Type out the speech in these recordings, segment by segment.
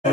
100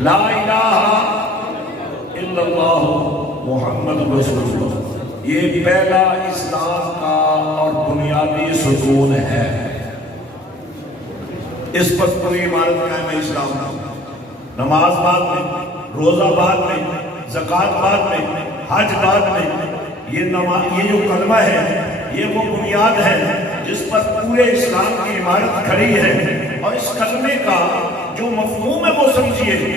لا الہ الا اللہ محمد رسول اللہ، یہ پہلا اسلام کا اور بنیادی ستون ہے، اس پر پوری عمارت قائم ہے اسلام کا۔ نماز بعد میں، روزہ بعد میں، زکوٰۃ بعد میں، حج بعد میں، یہ جو کلمہ ہے یہ وہ بنیاد ہے جس پر پورے اسلام کی عمارت کھڑی ہے، اور اس کلمے کا جو مفہوم ہے وہ سمجھیے، یہ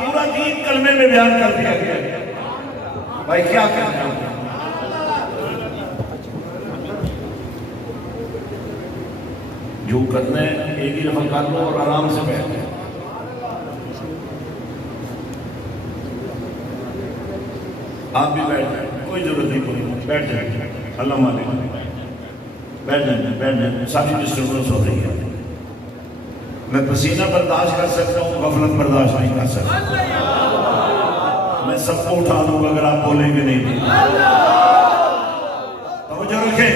پورا دین کلمے میں بیان کر دیا گیا۔ بھائی کیا کہنا ہے؟ جو کرنا ہے ایک ہی دفعہ کر لو اور آرام سے بیٹھ جائے۔ آپ بھی بیٹھ جائیں، کوئی ضرورت نہیں، کوئی بیٹھ جائیں، اللہ علیکم، بیٹھ جائیں، ساری ڈسٹربنس ہو رہی ہے۔ میں پسینہ برداشت کر سکتا ہوں، غفلت برداشت نہیں کر سکتا۔ میں سب کو اٹھا دوں گا اگر آپ بولیں گے نہیں۔ توجہ رکھیں،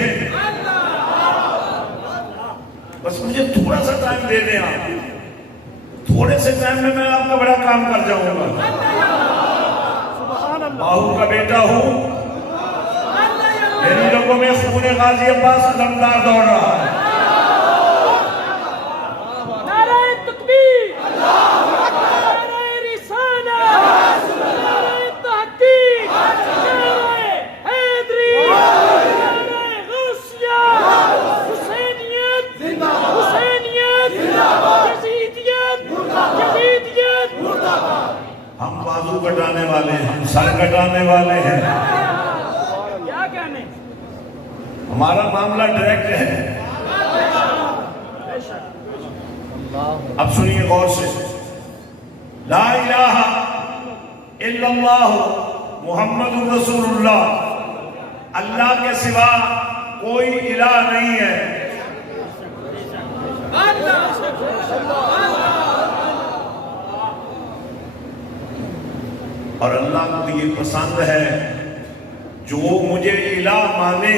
بس مجھے تھوڑا سا ٹائم دے دیں آپ، تھوڑے سے ٹائم میں آپ کا بڑا کام کر جاؤں گا۔ باہو کا بیٹا ہوں، میری رگوں میں خون غازی عباس علمدار دوڑ رہا ہے۔ نعرہ تکبیر، نعرہ رسالت، نعرہ تحقیق، نعرہ حیدری، نعرہ غوثیہ، حسینیت، حسینیت، یزیدیت، یزیدیت۔ ہم بازو کٹانے والے ہیں، ہم سر کٹانے والے ہیں، کیا کہنے؟ ہمارا معاملہ ڈائریکٹ ہے۔ اب سنیے غور سے، لا الہ الا اللہ محمد رسول اللہ، اللہ کے سوا کوئی الہ نہیں ہے۔ اور اللہ کو یہ پسند ہے جو مجھے الہ مانے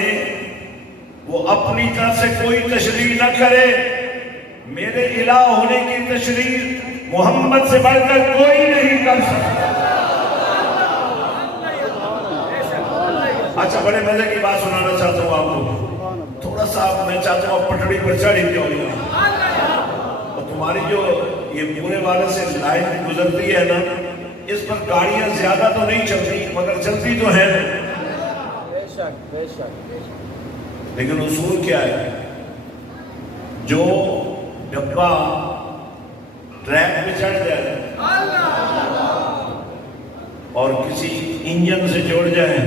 وہ اپنی طرف سے کوئی تشریح نہ کرے، میرے الہ ہونے کی تشریح محمد سے بڑھ کر کوئی نہیں کر سکتا۔ اچھا بڑے مزے کی بات سنانا چاہتا ہوں آپ کو، تھوڑا سا میں چاہتا ہوں پٹڑی پر چڑھ ہی جاؤ، اور تمہاری جو یہ پورے والے سے لائن گزرتی ہے نا، اس پر گاڑیاں زیادہ تو نہیں چلتی مگر چلتی تو ہے، لیکن اصول کیا ہے؟ جو ڈبہ ٹریک پہ چڑھ جائے اور کسی انجن سے جوڑ جائے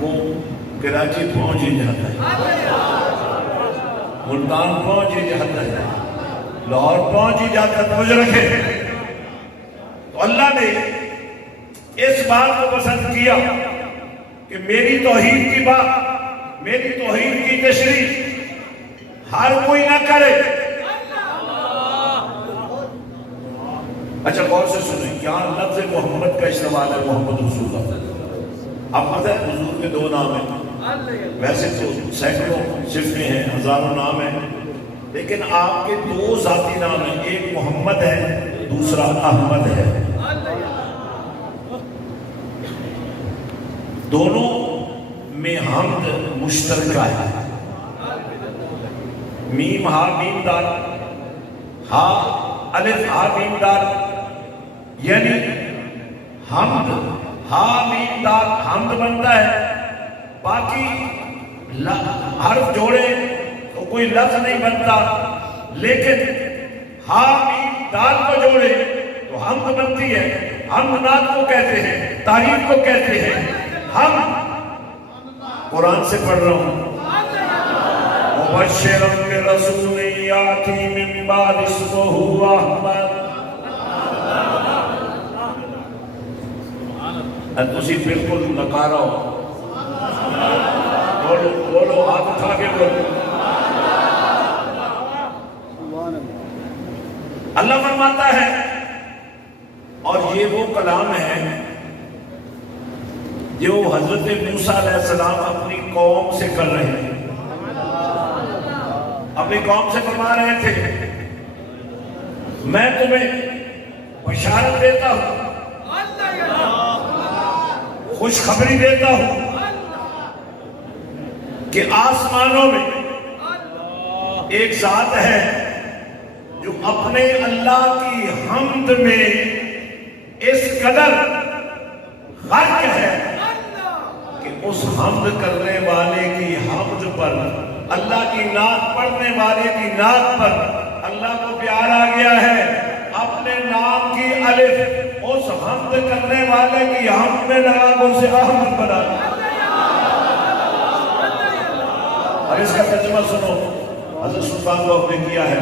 وہ کراچی پہنچ ہی جاتا ہے، ملتان پہنچ ہی جاتا ہے، لاہور پہنچ ہی جاتا ہے۔ توجہ رکھیں، تو اللہ نے اس بات کو پسند کیا کہ میری توحید کی بات، میری توحید کی تشریح ہر کوئی نہ کرے۔ اچھا غور سے سنیں، کیا لفظ محمد کا استعمال ہے محمد رسول اللہ؟ آپ پتہ ہے حضور کے دو نام ہیں، ویسے تو سینکڑوں صفیں ہیں، ہزاروں نام ہیں، لیکن آپ کے دو ذاتی نام ہیں، ایک محمد ہے، دوسرا احمد ہے۔ دونوں میں حمد مشترکہ ہے، میم ہا میم دال، ہا الف ہا میم دال، یعنی حمد ہا میم دال حمد بنتا ہے، باقی حرف جوڑے تو کوئی لفظ نہیں بنتا، لیکن ہا میم دال کو جوڑے تو حمد بنتی ہے۔ حمد نعت کو کہتے ہیں، تعریف کو کہتے ہیں۔ ہم قرآن سے پڑھ رہا ہوں، مبشرا برسول یاتی من بعد اسمہ احمد۔ تسی بالکل نکارا ہو، بولو ہاتھ اٹھا کے بولو۔ اللہ فرماتا ہے، اور یہ وہ کلام ہے جو حضرت موسیٰ علیہ السلام اپنی قوم سے کر رہے ہیں۔ اب اپنی قوم سے فرما رہے تھے میں تمہیں بشارت دیتا ہوں خوشخبری دیتا ہوں کہ آسمانوں میں ایک ذات ہے جو اپنے اللہ کی حمد میں اس قدر غرق ہے کہ اس حمد کرنے والے کی حمد پر اللہ کی نعت پڑھنے والے کی نعت پر اللہ کو پیار آ گیا ہے اپنے نام کی الف اس حمد کرنے والے کی حمد میں لگا کر اسے احمد بنا دیا۔ اور اس کا ترجمہ سنو حضرت سلطان بہو نے کیا ہے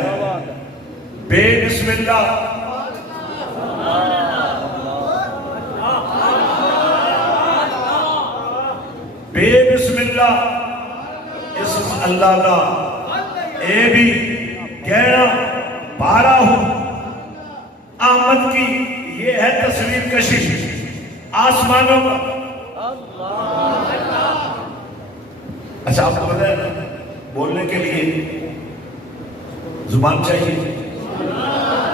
بے بسم اللہ بے بسم اللہ اسم اللہ کا اے بھی گہرا پارا ہوں احمد کی یہ ہے تصویر کشش آسمانوں کا۔ اچھا آپ کو پتہ ہے بولنے کے لیے زبان چاہیے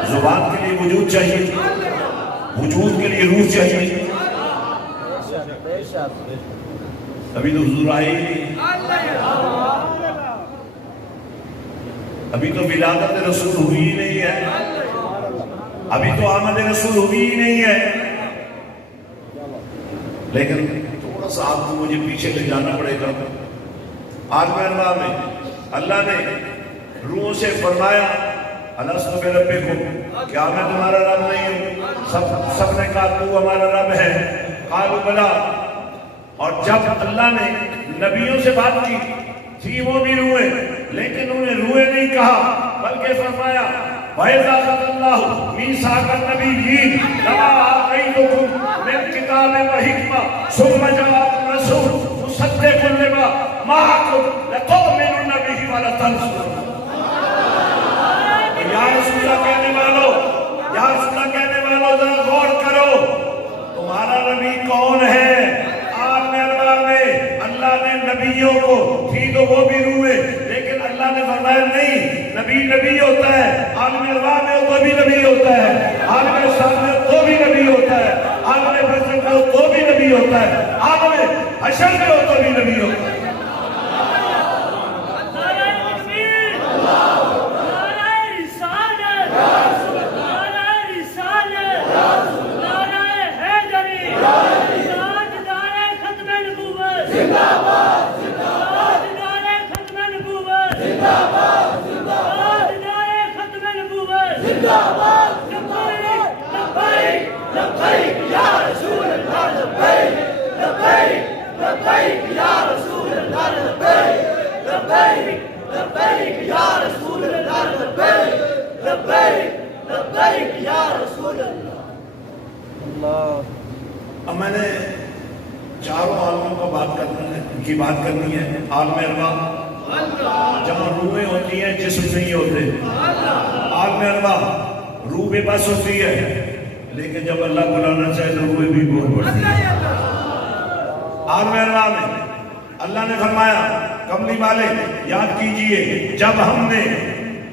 زبان کے لیے وجود چاہیے وجود کے لیے روح چاہیے ابھی تو حضور آئے ہی نہیں ابھی تو ولادت رسول ہوئی ہی نہیں ہے ابھی تو آمد رسول ہوئی ہی نہیں ہے لیکن تھوڑا سا آپ کو مجھے پیچھے لے جانا پڑے گا عالم ارواح میں اللہ نے روحوں سے فرمایا الستو بربکم کیا میں تمہارا رب نہیں ہوں سب نے کہا تو ہمارا رب ہے قالوا بلا اور جب اللہ نے نبیوں سے بات کی تھی وہ بھی روحیں لیکن انہیں روحیں نہیں کہا بلکہ فرمایا وَإِذَا أَخَذَ اللَّهُ مِيثَاقَ النَّبِيِّينَ لَمَا آتَيْتُكُم مِّن كِتَابٍ وَحِكْمَةٍ ثُمَّ جَاءَكُمْ رَسُولٌ مُصَدِّقٌ لِّمَا مَعَكُمْ لَتُؤْمِنُنَّ بِهِ وَلَتَنصُرُنَّهُ۔ یا رسول اللہ کہنے والو یا رسول اللہ کہنے والو ذرا غور کرو تمہارا نبی کون ہے؟ عالم ارواح میں اللہ نے نبیوں کو تھی تو وہ بھی روئے لیکن اللہ نے فرمایا نہیں نبی نبی ہوتا ہے عالم ارواح میں ہو تو بھی نبی ہوتا ہے عالم ارواح میں ہو تو بھی نبی ہوتا ہے عالم برزخ میں ہو تو بھی نبی ہوتا ہے عالم حشر میں ہو تو بھی نبی ہوتا ہے۔ اب میں نے چاروں عالموں کا بات کرنا ہے ان کی بات کرنی ہے عالم ارواح جہاں روحیں ہوتی ہیں جسم نہیں ہوتے عالم ارواح روح بے بس ہوتی ہے لیکن جب اللہ بلانا چاہے تو روحیں بھی بہت بڑھتی ہیں۔ عالم ارواح میں اللہ نے فرمایا کملی والے یاد کیجئے جب ہم نے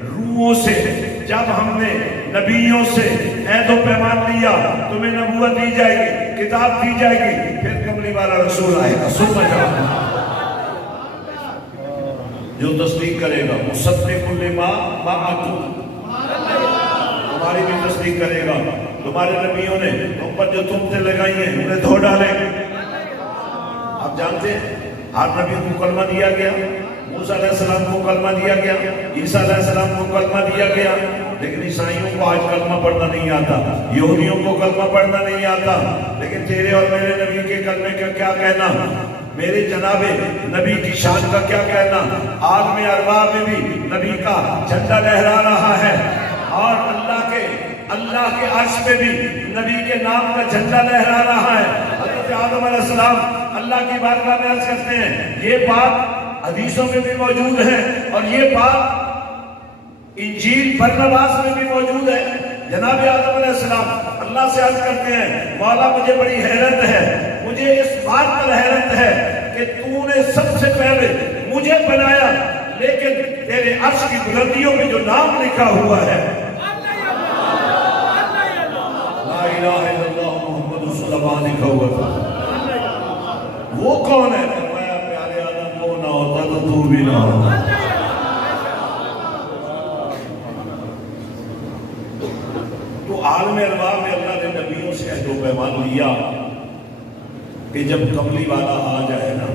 روحوں سے جب ہم نے نبیوں سے عہد و پیمان لیا تمہیں نبوت دی جائے گی کتاب دی جائے گی پھر کملی والا رسول آئے گا سننا چاہتا جو تصدیق کرے گا مصدق لما معکم تمہاری بھی تصدیق کرے گا تمہارے نبیوں نے تم پر جو تم سے لگائی ہیں انہیں دھو ڈالے آپ جانتے ہیں ہر نبی کو کلمہ دیا گیا موسیٰ علیہ السلام کو کلمہ دیا گیا عیسیٰ علیہ السلام کو کلمہ دیا گیا لیکن عیسائیوں کو آج کلمہ پڑھنا نہیں آتا یہودیوں کو کلمہ پڑھنا نہیں آتا لیکن تیرے اور میرے نبی کے کلمے کا کیا کہنا میرے جناب نبی کی شان کا کیا کہنا عالم ارواح میں بھی نبی کا جھنڈا لہرا رہا ہے اور اللہ کے عرش پہ بھی نبی کے نام کا جھنڈا لہرا رہا ہے حضرت آدم علیہ السلام اللہ کی بارگاہ میں عرض کرتے ہیں یہ بات حدیثوں میں بھی موجود ہے اور یہ بات انجیل برنباس میں بھی موجود ہے جناب آدم علیہ السلام اللہ سے عرض کرتے ہیں مولا مجھے بڑی حیرت ہے مجھے اس بات پر حیرت ہے کہ تو نے سب سے پہلے مجھے بنایا لیکن تیرے عرش کی بلندیوں میں جو نام لکھا ہوا ہے لا الہ الا اللہ محمد رسول اللہ لکھا ہوا تھا، وہ کون ہے؟ فرمایا پیارے آدم وہ نہ ہوتا تو تو بھی نہ ہوتا۔ تو عالم ارواح میں اللہ نے نبیوں سے عہد و پیمان لیا کہ جب کملی والا آ جائے نا،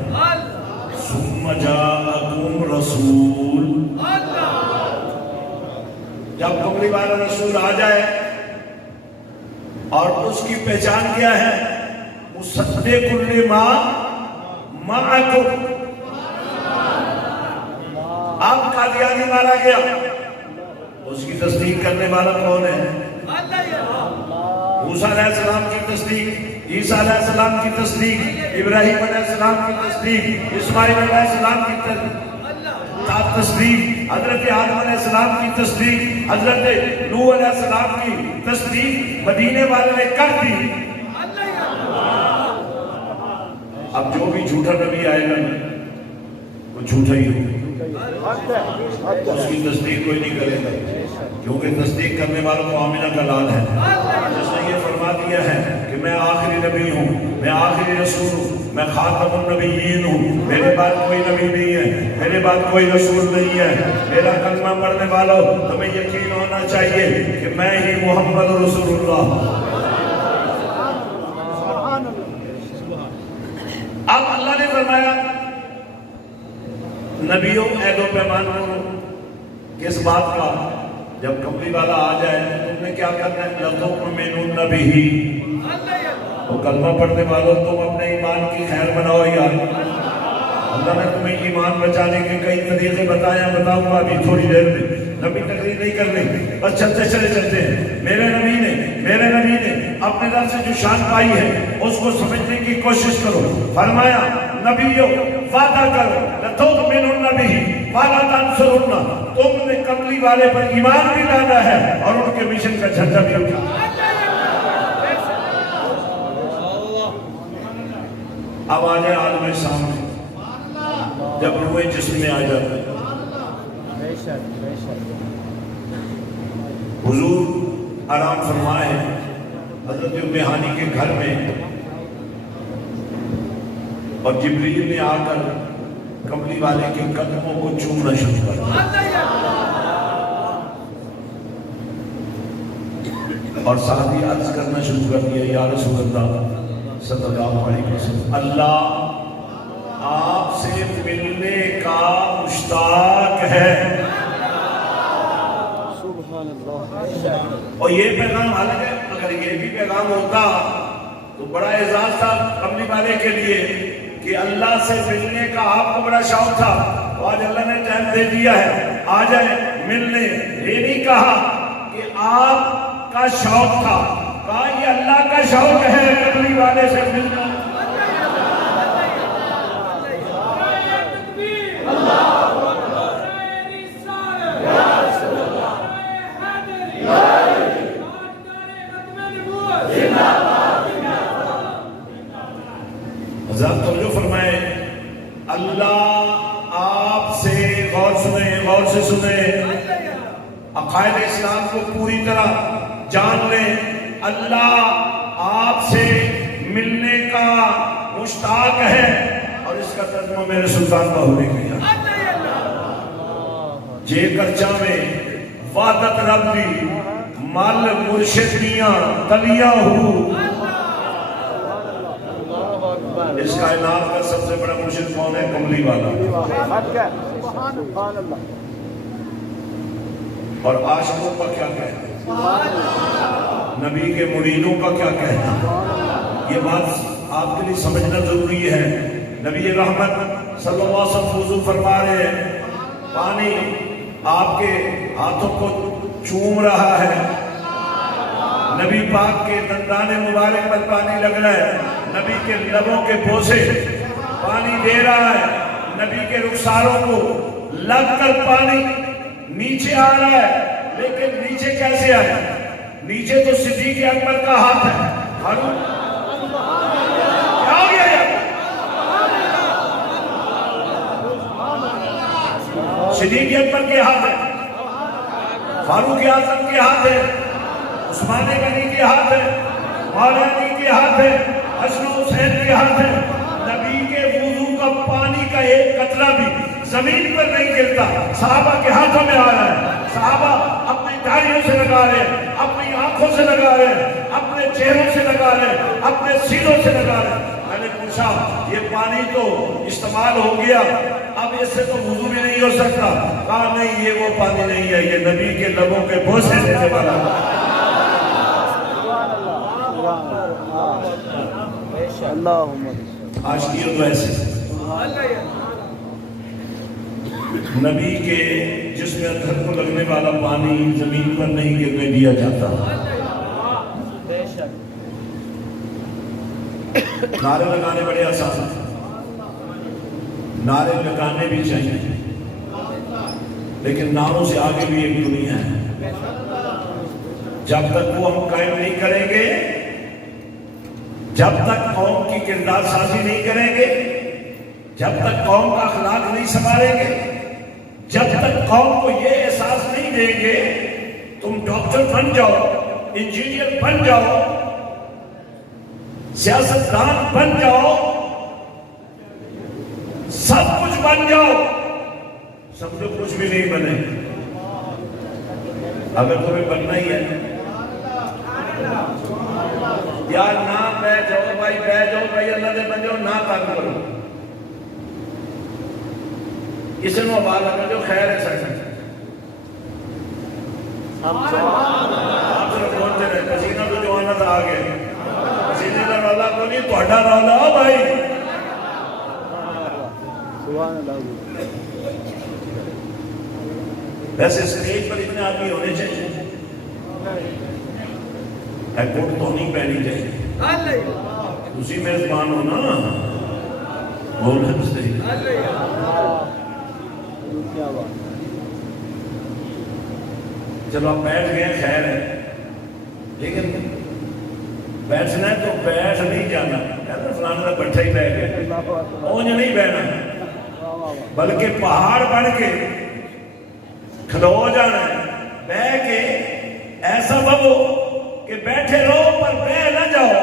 ثم جاءکم رسول، جب کملی والا رسول آ جائے اور اس کی پہچان کیا ہے؟ مصدق لما معکم۔ اب قادیانی مارا گیا، اس کی تصدیق کرنے والا کون ہے؟ موسیٰ علیہ السلام کی تصدیق، عیسیٰ علیہ السلام کی تصدیق، ابراہیم علیہ السلام کی تصدیق، اسماعیل علیہ السلام کی تصدیق، حضرت آدم علیہ السلام کی تصدیق، حضرت نوح علیہ السلام کی تصدیق مدینے والے نے کر دی۔ اب جو بھی جھوٹا نبی آئے گا وہ جھوٹا ہی ہوگا، اس کی تصدیق کوئی نہیں کرے گا، کیونکہ تصدیق کرنے والوں کو آمنہ کا لال ہے، جس نے یہ فرما دیا ہے کہ میں آخری نبی ہوں، میں آخری رسول ہوں، میں خاتم النبیین ہوں، میرے بعد کوئی نبی نہیں ہے، میرے بعد کوئی رسول نہیں ہے۔ میرا کلمہ پڑھنے والوں تمہیں یقین ہونا چاہیے کہ میں ہی محمد رسول اللہ۔ اب اللہ نے فرمایا نبیوں عہد و پیمان کو کس بات کا؟ جب کملی والا آ جائے تم نے کیا کرنا ہے؟ لَتُؤْمِنُنَّ بِهِ، وہ کلمہ پڑھنے والوں تم اپنے ایمان کی خیر بناؤ یار۔ اللہ نے تمہیں ایمان بچانے کے کئی طریقے بتایا، بتاؤں گا ابھی تھوڑی دیر میں، نبی تقریر نہیں کرنی، بس چلتے چلے چلتے ہیں۔ میرے نبی نے اپنے رب سے جو شان پائی ہے اس کو سمجھنے کی کوشش کرو۔ فرمایا نبیوں وعدہ کرو لَتُؤْمِنُنَّ بِهِ وَلَا تَنْصُرُنَّ، تم نے کملی والے پر ایمان بھی لانا ہے اور ان کے مشن کا جھنڈا بھی اٹھانا ہے۔ اب آ جائے عالم سامنے، جب روح جسم میں آ جاتا ہے، حضور آرام فرمائے حضرت ام ہانی کے گھر میں، اور جبریل نے آ کر کملی والے کے قدموں کو چومنا شروع کر دیا، اور ساتھ ہی عرض کرنا شروع کر دیا یا رسول اللہ صلی اللہ علیہ وسلم، اللہ آپ سے ملنے کا مشتاق ہے۔ اور یہ پیغام حالانکہ اگر یہ بھی پیغام ہوتا تو بڑا اعزاز تھا کملی والے کے لیے کہ اللہ سے ملنے کا آپ کو بڑا شوق تھا، تو آج اللہ نے ٹائم دے دیا ہے آ جائے ملنے۔ یہ نہیں کہا کہ آپ کا شوق تھا، کہا یہ اللہ کا شوق ہے کملی والے سے ملنا۔ حضرت توجہ فرمائے، اللہ آپ سے غور سے سنیں، عقائد اسلام کو پوری طرح جان لیں۔ اللہ آپ سے ملنے کا مشتاق ہے، اور اس کا ترجمہ میرے سلطان باہو نے کیا، جے کرچا میں وعدت ربی مال مرشدیاں تلیاں ہو۔ اس کائنات کا سب سے بڑا مرشد کون ہے؟ کملی والا۔ اور عاشقوں کا کیا کہنا، نبی کے مریدوں کا کیا کہنا، یہ بات آپ کے لیے سمجھنا ضروری ہے۔ نبی رحمت صلی اللہ علیہ وسلم وضو فرما رہے ہیں، پانی آپ کے ہاتھوں کو چوم رہا ہے، نبی پاک کے دندان مبارک پر پانی لگ رہا ہے، نبی کے لبوں کے بوسے پانی دے رہا ہے، نبی کے رخساروں کو لگ کر پانی نیچے آ رہا ہے، لیکن نیچے کیسے آیا؟ نیچے تو صدیق اکبر کا ہاتھ ہے، ہارون کیا ہو گیا؟ صدیق اکبر کے ہاتھ ہے، فاروق اعظم کے ہاتھ ہے، عثمان غنی کے ہاتھ ہے، مولا علی کے ہاتھ ہے، حسن و حسین کے ہاتھ ہے۔ نبی کے وضو کا پانی کا ایک قطرہ بھی زمین پر نہیں گرتا، صحابہ کے ہاتھوں میں آ رہا ہے۔ صحابہ اپنی داڑھیوں سے لگا رہے ہیں، اپنی آنکھوں سے لگا رہے ہیں، اپنے چہروں سے لگا رہے ہیں، اپنے سینوں سے لگا رہے ہیں۔ میں نے پوچھا یہ پانی تو استعمال ہو گیا، اب اس سے تو وضو بھی نہیں ہو سکتا۔ کہا نہیں، یہ وہ پانی نہیں ہے، یہ نبی کے لبوں کے بوسے دینے والا۔ آج کی تو ایسے نبی کے جسم اطہر کو لگنے والا پانی زمین پر نہیں گرنے دیا جاتا۔ نعرے لگانے بڑے آسان ہیں، نعرے لگانے بھی چاہیے، لیکن نعروں سے آگے بھی ایک دنیا ہے۔ جب تک وہ ہم قائم نہیں کریں گے، جب تک قوم کی کردار سازی نہیں کریں گے، جب تک قوم کا اخلاق نہیں سنبھالیں گے، جب تک قوم کو یہ احساس نہیں دیں گے تم ڈاکٹر بن جاؤ، انجینئر بن جاؤ، سیاستدان بن جاؤ، سب کچھ بن جاؤ، سب لوگ کچھ بھی نہیں بنے۔ اگر تمہیں بننا ہی ہے یار، نہ بیٹھ جاؤ بھائی، بیٹھ جاؤ بھائی، اللہ دے بن جاؤ، نہ تنگ کرو، اسے نو آواز لگا جو خیر ہے سر۔ آپ صرف بولتے رہے، پسینہ تو جوانا تھا آگے، پسینے کا رولا کو نہیں، توڑا رولا ہو بھائی۔ ویسے اسٹیج پر اتنے آدمی ہونے چاہیے، کوٹ تو نہیں پہنی چاہیے، اسی میزبان ہو نا، بولنا صحیح۔ چلو آپ بیٹھ گئے خیر ہے، لیکن بیٹھنا ہے تو بیٹھ نہیں جانا، فلانا کا بٹھا ہی بیٹھ گیا، اونج نہیں بیٹھنا، بلکہ پہاڑ بن کے کھلو جانا ہے، بیٹھ کے ایسا بھو کہ بیٹھے رہو پر بہ نہ جاؤ،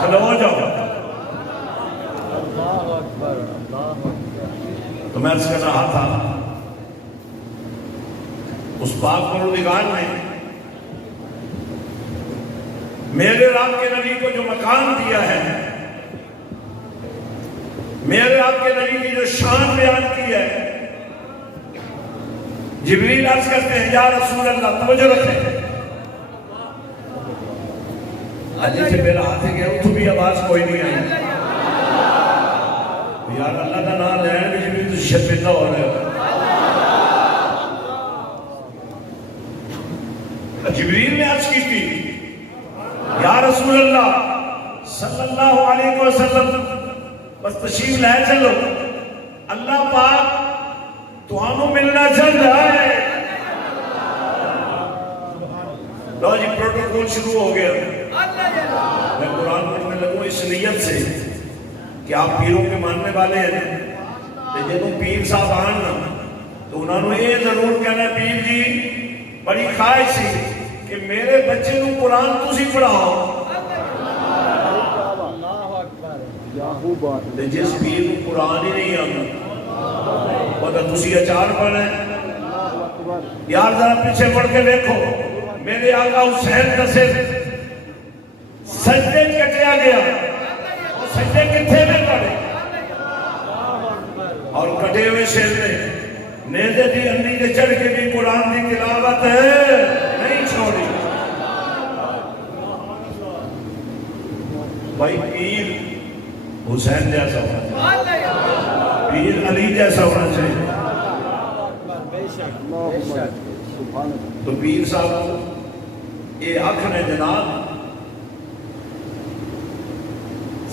کھلو جاؤ۔ تو میں عرض کر رہا تھا اس پاک پروردگار نے میرے رب کے نبی کو جو مقام دیا ہے، میرے رب کے نبی کی جو شان بیان کی ہے، جبریل عرض کرتے ہیں یا رسول اللہ، توجہ رکھیں، آج سے میرا ہاتھ گیا تو بھی آواز کوئی نہیں آئی، یار اللہ کا نام لین بھی جبریل تو شرمندہ ہو رہے ہو۔ جبریل نے عرض کی تھی یا رسول اللہ صلی اللہ علیہ وسلم، بس تشریف لے چلو، اللہ پاک تمہوں ملنا چل رہا ہے۔ لو جی پروٹوکول شروع ہو گیا، میں قرآن پڑھنے لگوں اس نیت سے کہ آپ پیروں کے ماننے والے ہیں، جب پیر صاحب آنا تو انہوں نے یہ ضرور کہنا پیر جی بڑی خواہش سی کہ میرے بچے کو قرآن تسی پڑھاؤ۔ جس پیر کو قرآن ہی نہیں آنا وہ تو تسی اچار پڑھنا ہے۔ یار ذرا پیچھے پڑھ کے دیکھو، میرے آقا حسین کا سر سجدے کٹیا گیا، وہ سجدے کتھے میں پڑے، اور کٹے ہوئے سر میں نیزے دی اندھی کے چڑھ کے بھی قرآن دی تلاوت نہیں چھوڑی۔ بھائی پیر حسین جیسا ہونا چاہیے، پیر علی جیسا ہونا چاہیے۔ تو پیر صاحب یہ آنکھ نے جناب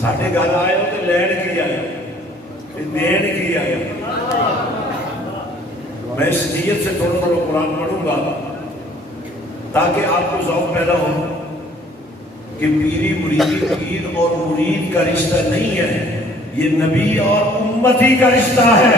ساڑھے گھر آئے ہو تو لین کی آیا، دین کی آیا۔ میں اس نیت سے تھوڑا تھوڑا قرآن پڑھوں گا تاکہ آپ کو ذوق پیدا ہو کہ پیری مرید، پیر اور مرید کا رشتہ نہیں ہے، یہ نبی اور امتی کا رشتہ ہے۔